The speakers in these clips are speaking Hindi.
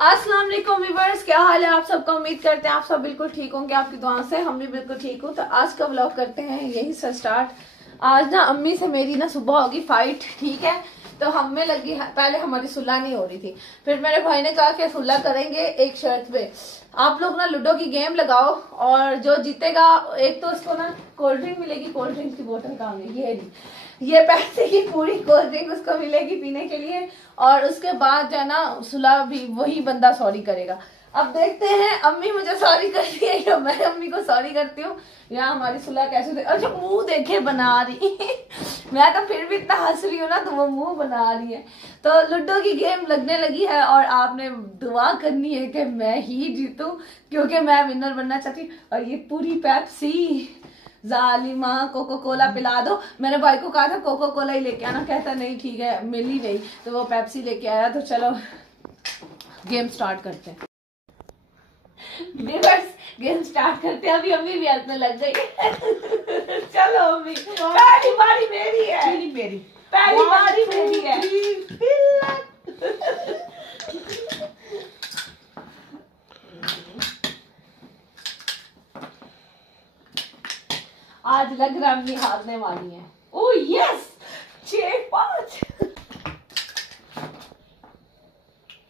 अस्सलाम वालेकुम व्यूअर्स, क्या हाल है आप सबका। उम्मीद करते हैं आप सब बिल्कुल ठीक होंगे, आपकी दुआ से हम भी बिल्कुल ठीक हूँ। तो आज का व्लॉग करते हैं यही से स्टार्ट। आज ना अम्मी से मेरी ना सुबह होगी फाइट, ठीक है। तो हमें लगी, पहले हमारी सुलह नहीं हो रही थी, फिर मेरे भाई ने कहा कि सुलह करेंगे एक शर्त पे, आप लोग ना लूडो की गेम लगाओ और जो जीतेगा एक तो उसको ना कोल्ड ड्रिंक मिलेगी। कोल्ड ड्रिंक की बोतल कहाँ गई, ये पैसे की पूरी कोल्ड ड्रिंक उसको मिलेगी पीने के लिए। और उसके बाद जो है ना सुलह भी वही बंदा सॉरी करेगा। अब देखते हैं अम्मी मुझे सॉरी करती है या मैं अम्मी को सॉरी करती हूँ, या हमारी सुलह कैसे अच्छा मुंह देखे बना रही मैं तो फिर भी इतना हंस रही हूँ ना, तो वो मुंह बना रही है। तो लूडो की गेम लगने लगी है और आपने दुआ करनी है कि मैं ही जीतूं, क्योंकि मैं विनर बनना चाहती हूँ। और ये पूरी पेप्सी जालिमा, कोको कोला पिला दो। मैंने भाई को कहा था कोको कोला ही लेके आना, कहता नहीं ठीक है, मिल ही नहीं, तो वो पेप्सी लेके आया। तो चलो गेम स्टार्ट करते हैं। गेम स्टार्ट करते हैं। अभी अम्मी भी हंसने लग गई चलो अम्मी, पहली बारी मेरी है, मेरी पहली बारी मेरी है आज लग रहा अम्मी हारने वाली है। ओह यस, 6-5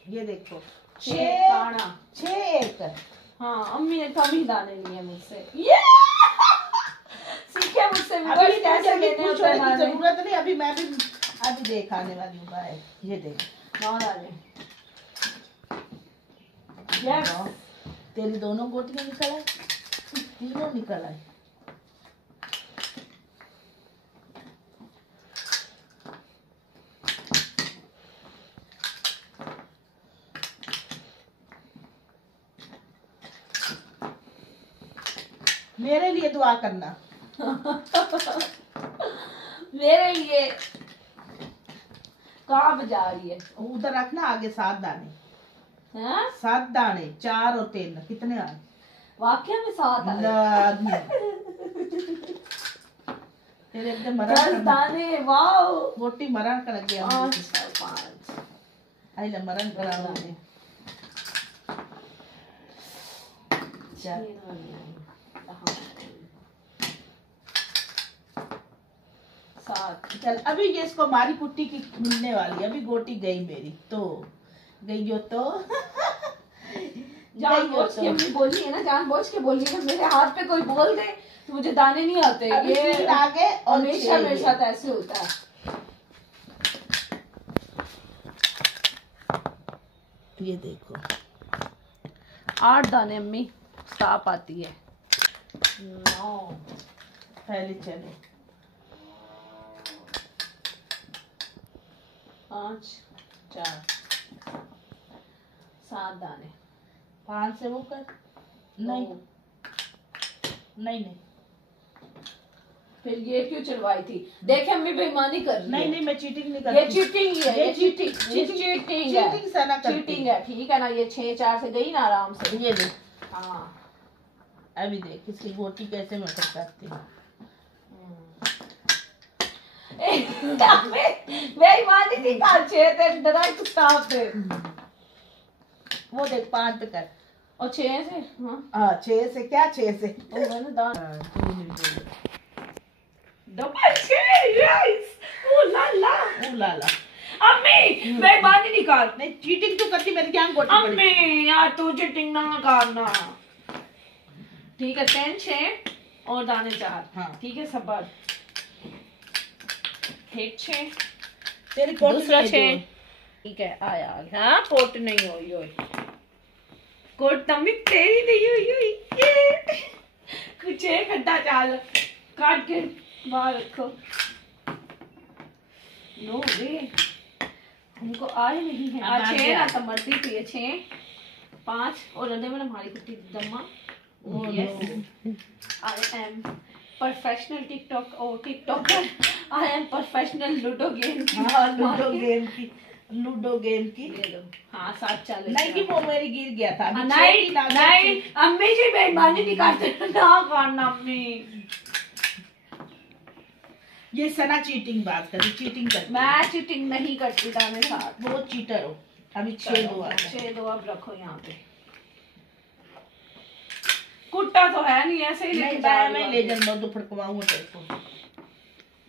ये देखो 6-1। हाँ अम्मी ने कम ही दाने लिए मुझसे, ये सीखे मुझसे भी अभी कैसे लेने होते हैं। जरूरत नहीं, अभी मैं भी अभी देख आने वाली हूँ। बाय, ये देख 9 दाने। तेरी दोनों गोटियां निकल आए, तीनों निकल आए। मेरे लिए दुआ करना मेरे लिए कहाँ बजा रही है, उधर रखना आगे 7 दाने। हाँ? 7 दाने, 4 और 3 कितने आए? वाकई में 7 आए। तेरे एकदम 10 दाने, वाओ। गोटी मरण कर गया। 5 आई ले मरण करा दाने। चल अभी ये इसको मारी कुट्टी की मिलने वाली। अभी गोटी गई मेरी, तो गई हो तो जानबूझ के भी बोली है ना, जानबूझ के बोली है। मेरे हाथ पे कोई बोल दे तो मुझे दाने नहीं आते। ये आगे और हमेशा मेरे साथ ऐसे होता है। ये देखो 8 दाने अम्मी साफ आती है। 9 पहले चले 5 4 7 दाने। 5 से वो कर, नहीं नहीं नहीं, फिर ये क्यों चलवाई थी? देखे अम्मी बेईमानी कर रही है। नहीं मैं चीटिंग नहीं करती। ये चीटिंग ही है, ये चीटिंग है, चीटिंग है, ठीक है ना। ये 6-4 से गई ना आराम से। ये देख, हाँ अभी देख इसकी गोटी कैसे मैं कर सकती हूँ। बेईमानी नहीं कर, 6 से डायरेक्ट स्टाफ पे। वो देख 5 पे कर, और 6 से हाँ 6 से क्या 6 से डबल 6। यस, ओ ला ला। अम्मी बेईमानी नहीं कर। नहीं चीटिंग तो करती, मेरी क्या गोटी पड़ी। अम्मी यार तू चीटिंग ना करना, ठीक है। 10 6 और दाने 4, हाँ ठीक है। सबर ठीक 6, तेरी कोट दूसरा 6, ठीक है। आया हाँ, कोट नहीं हुई कोट तम्मी तेरी नहीं हुई ये कुछ एक घंटा चाल काट के बाहर रखो। नो वे, हमको आए नहीं है। आज 6 ना तो मरती थी ये। 6 5 और अंदर में हमारी कुत्ती दम्मा। Yes, I am professional TikToker. I am professional ludo game की। लूडो गेम की ये दो। हाँ 7 चाल नहीं कि वो मेरी गिर गया था। नहीं अम्मी जी बेईमानी नहीं करते ना करना अम्मी। ये सना चीटिंग बात कर, चीटिंग करती। मैं चीटिंग नहीं करती था, मैं साथ बहुत चीटर हो। अभी 6 दो 6 दो अब रखो यहाँ पे। कुट्टा तो है नहीं, ऐसे ही लेके जा मैं ले जाऊंगा तो फड़कवाऊंगा तेरे को।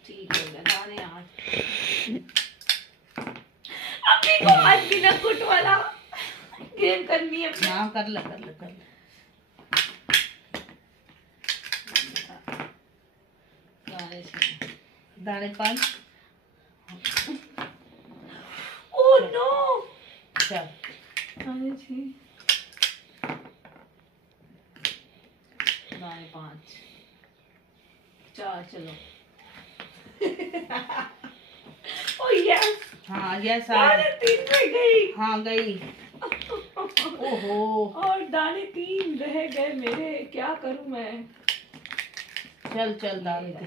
ठीक हो गया, दाने 8। अम्मी को आज बिना कुट वाला गेम करनी है। हाँ कर ले। दाने 5। ओह नो, चल दाने 6, दाने 5, 4। चलो ओह यस, हाँ यस दाने 3 में गई। हाँ गई। ओहो, और दाने 3 रह गए मेरे, क्या करूं मैं। चल दाने दे,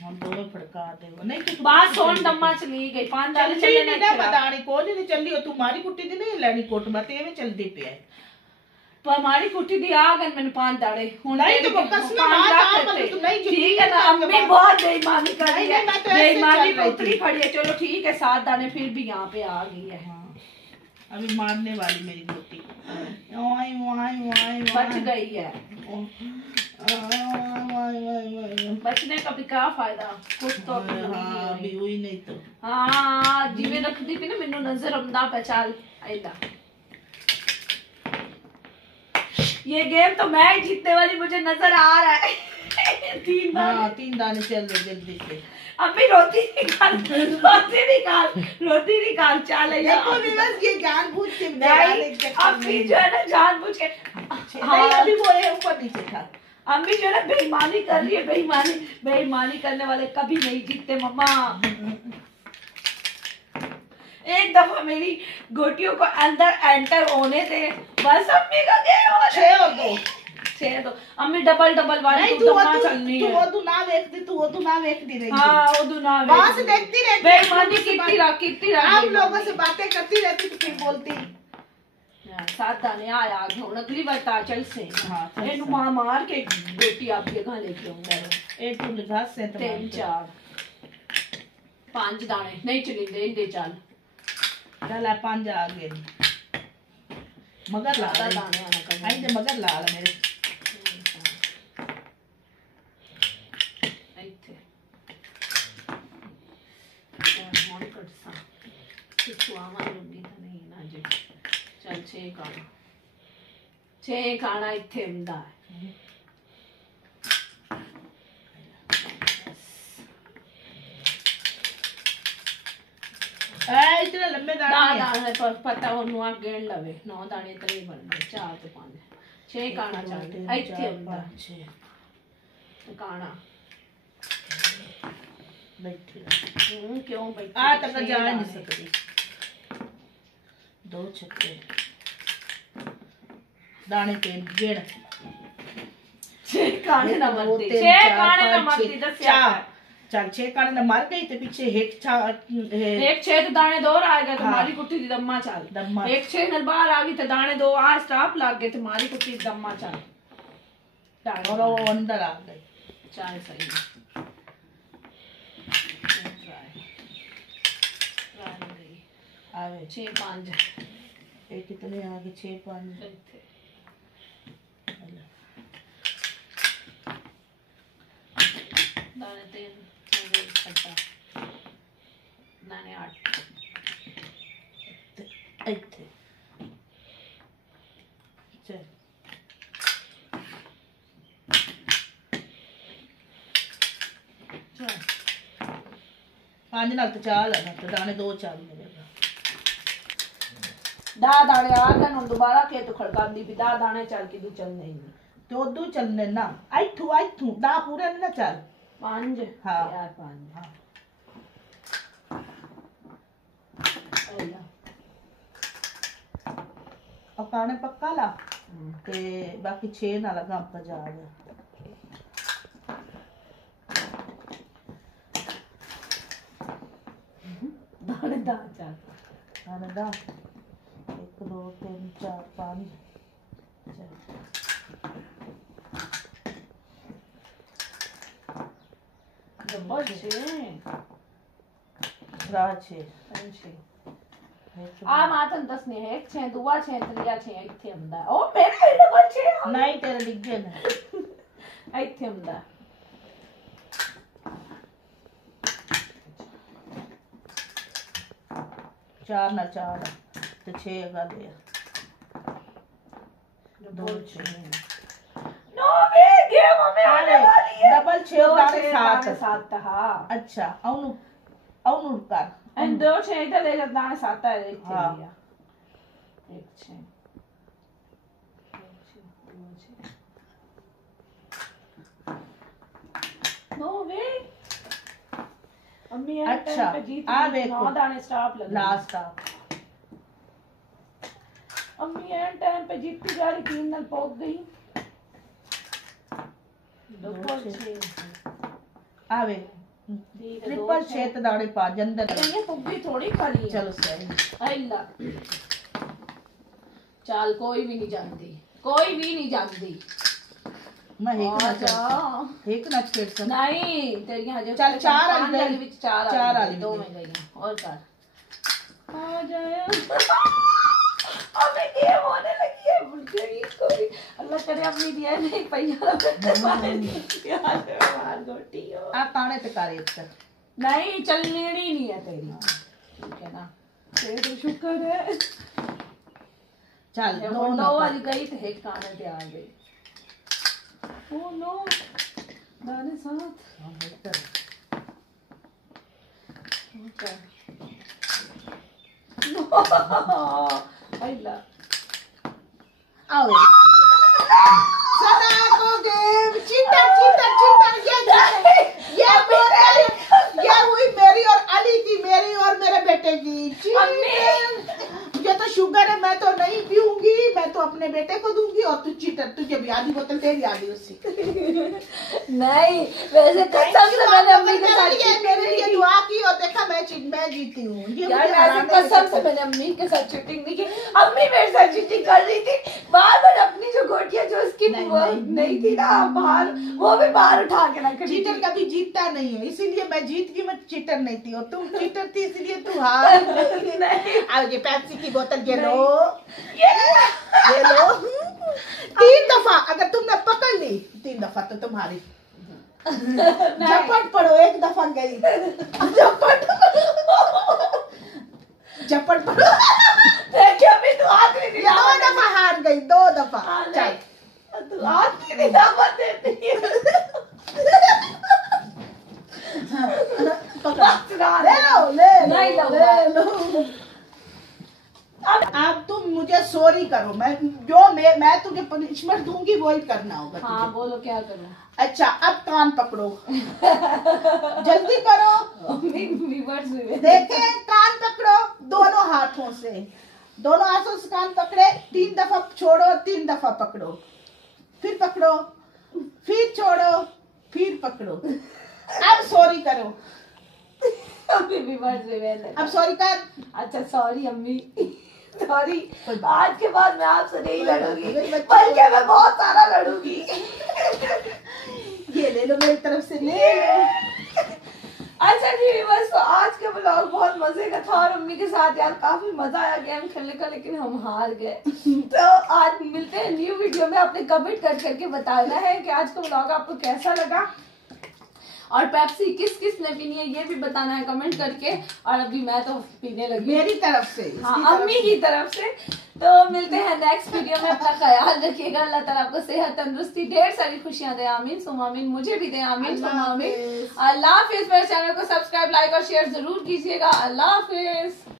हम दोनों फड़का दे। नहीं तो बात सोन दम्मा चली गई। 5 दाने चले ना बतानी को नहीं चली हो तुम्हारी कुट्टी दी नहीं लेनी कोट मत एवे चलदी पे पर हमारी कुट्टी दी आ गए मैंने 5 दाने हुन नहीं तो बकस में बात आप तो नहीं ठीक है ना। अम्मी बहुत बेईमानी कर रही है, मैं तो बेईमानी कुट्टी खड़ी है। चलो ठीक है, 7 दाने फिर भी यहाँ पे आ गई है। हाँ अभी मारने वाली मेरी कुट्टी बच गई है। बचने का भी क्या फायदा, कुछ तो हाँ अभी हुई नहीं तो हाँ जिਵੇਂ रखदी पी ना मैनू नजर आंदा पे। चल आइदा, ये गेम तो मैं ही जीतने वाली मुझे नजर आ रहा है। 3 दाने। हाँ 3 दाने चल रहे जल्दी से। अभी रोटी निकाल चल ये जानबूझ के अभी जो है ना जानबूझ के। हाँ अभी वो है ऊपर नीचे था। अम्मी जो है ना बेईमानी कर रही है। बेईमानी करने वाले कभी नहीं जीतते मम्मा। एक दफा मेरी गोटियों को अंदर एंटर होने दे बस। अम्मी का गेम हो 6 और 2 6 तो अम्मी डबल वाली तू चलनी है। तू ना देखती रही। हाँ वो ना वहां से देखती रहती। बेईमानी कितनी रख आप लोगों से बातें करती रहती तो फिर बोलती 7 दाने आया हूं अगली बार ताचल से। हाँ एनु मार के गोटी आप जगह लेके आऊंगा। एक तुम घास से 3 4 5 दाने नहीं चलिंदे इंदे चल 5 आ गए। मगर ला दाने आना कर आई दे मगर ला मेरे ਇੱਥੇ ਹੁਣ ਕੱਟਸਾਂ ਸੁਆਵਾਂ ਲੁੰਗੀ ਤਾਂ ਨਹੀਂ ਨਾ ਜੀ। चल 6 खाना ਇੱਥੇ ਹੁੰਦਾ ਹੈ। इतने लंबे दाने पर पता ਉਹਨੂੰ ਆ ਗਿਣ ਲਵੇ 9 ਦਾਣੇ ਤਰੇ ਬਣਦੇ 4 ਤੇ 5 6 ਖਾਣਾ ਚਾਹੀਦਾ ਇੱਥੇ ਹੁੰਦਾ 6 ਕਾਣਾ बैठी क्यों बैठी आ तक जा नहीं सकती। 2 छक्के दाने पे गिण 6 काने ना मरती 6 काने ना मरती दस्या चल 6 काने ना मर गई ते पीछे एक 6 दाने 2 आ गए तो मारी कुट्टी दी दम्मा चल। एक 6 नल बाहर आ गई ते दाने 2 आ स्टॉप लग गए ते मारी कुट्टी दी दम्मा चल और वो अंदर आ गई। चल सही आवे 6 5 एक कितने आ गए 6 5 दाने 3 खट्टा दाने 8 ਇੱਥੇ चल 5 ਨਾਲ ਤੇ 4 ਲੈਣਾ ਤੇ ਦਾਣੇ 2 ਚੱਲ ਮੇਰੇ ਦਾ ਦਾਣੇ ਆ ਗਏ ਹੁਣ ਦੁਬਾਰਾ ਖੇਤ ਖੜਕਾਂਦੀ ਵੀ ਦਾ ਦਾਣੇ ਚੱਲ ਕੇ ਦੂ ਚੱਲਨੇ ਨਹੀਂ ਤੇ ਉਦੋਂ ਚੱਲਨੇ ਨਾ ਇੱਥੋਂ ਦਾ ਪੂਰੇ ਨਹੀਂ ਨਾ ਚੱਲ 5 ਹਾਂ ਯਾਰ 5 ਹਾਂ ਆਇਆ ਪਕਾਣੇ ਪੱਕਾ ਲਾ ਤੇ ਬਾਕੀ 6 ਨਾਲ ਗੰਪ ਜਾ ਗਿਆ दाने दा चार दाने दा 1 2 3 4 5 डब्बा 6 राह 6 5 6 आ मातन 10 ने है 1 6 2 6 3 6 ਇੱਥੇ ਹੁੰਦਾ ਉਹ ਮੇਰੇ ਡਬਲ 6 नहीं तेरे दिख गए ना ਇੱਥੇ ਹੁੰਦਾ चार ना चार तो 6 का दे 2 6 नो बे गेम हमें होने वाली है डबल 6 दाने 7 7 हां अच्छा औनु कर एंड 2 6 इधर ले जाता है 7 है ਇੱਥੇ हाँ। लिया 1 6 नो वे अम्मी अच्छा, पे जीत आ देखो। 9 दाने स्टॉप लगे लास्ट का अम्मी एंड टाइम पे जीतती जा रही 3 नल पहुंच गई डबल 6 आवे ट्रिपल 6 तो दाने पा जंदर ये पुग्गी थोड़ी खाली है चलो सही अल्लाह चाल कोई भी नहीं जानती मैं एक ना आजा। एक ना छेड़ सन नहीं तेरी हजे चल, चार पांच वाली वाली विच चार चार वाली वाली दो में में गई हैं, और चार आ जाए अबे गेम होने लगी है भूल गई इसको भी अल्लाह करे अपनी दिया नहीं पैया मार गोटी हो आ काने पे करे इसका नहीं चलनी नहीं है तेरी ठीक है ना तेरे शुक्र है चल दो दो दो वाली गई तो एक काने पे आ गई ओ नो दाने साथ ओके नो अल्लाह आओ सदा को गेम चीटर ये हुई मेरी और अली की मेरी और मेरे बेटे की चीटर मुझे तो शुगर है मैं तो नहीं पीऊंगी मैं तो अपने बेटे को दूंगी और तू चीटर तुझे भी आधी बोतल तेरी आधी उसकी नहीं वैसे कसम से मैंने अम्मी के साथ मेरे लिए दुआ की और देखा मैं जीती हूँ ये यार मुझे वैसे हराने कसम की से मैंने अम्मी के साथ चीटिंग नहीं की अम्मी मेरे साथ चीटिंग कर रही थी बार बार अपनी जो गोटियां जो उसकी नहीं थी ना बाहर वो भी बाहर उठा के रख रही चीटर थी कभी जीतता नहीं है इसीलिए मैं जीत गई मैं चीटर नहीं थी और तुम चीटर थी इसीलिए तू हार गई अब ये पेप्सी की बोतल ये लो ये लो 3 दफा अगर तुमने पकड़ ली 3 दफा तो तुम्हारी झपट पड़ो 1 दफा गई झपट पड़ो देखिए अभी तो आखिरी दिन 2 दफा हार गई 2 दफा चल तू आखिरी दावत देती है ले लो अब तुम मुझे सॉरी करो मैं तुझे पनिशमेंट दूंगी वही करना होगा हाँ तुझे। बोलो क्या करूं अच्छा अब कान पकड़ो जल्दी करो व्यूअर्स देखे कान पकड़ो दोनों हाथों से कान पकड़े 3 दफा छोड़ो 3 दफा पकड़ो फिर पकड़ो फिर छोड़ो फिर पकड़ो अब सॉरी करो अभी व्यूअर्स अब सॉरी कर अच्छा सॉरी अम्मी सॉरी आज के बाद मैं आपसे नहीं लड़ूंगी बच्चे बल्कि मैं बहुत सारा लड़ूंगी ये ले लो मेरी तरफ से ले लो अच्छा जी बस तो आज के ब्लॉग बहुत मजे का था और अम्मी के साथ यार काफी मजा आया गेम खेलने का लेकिन हम हार गए तो आज मिलते हैं न्यू वीडियो में अपने कमेंट करके बताना है कि आज का ब्लॉग आपको कैसा लगा और पेप्सी किस ने पीनी है ये भी बताना है कमेंट करके और अभी मैं तो पीने लगी मेरी तरफ से हाँ अम्मी की तरफ से तो मिलते हैं नेक्स्ट वीडियो में अपना ख्याल रखिएगा अल्लाह ताला आपको सेहत तंदुरुस्ती ढेर सारी खुशियां दे आमीन सुम आमीन मुझे भी दे आमीन सुम आमीन अल्लाह हाफिज मेरे चैनल को सब्सक्राइब लाइक और शेयर जरूर कीजिएगा अल्लाह हाफिज।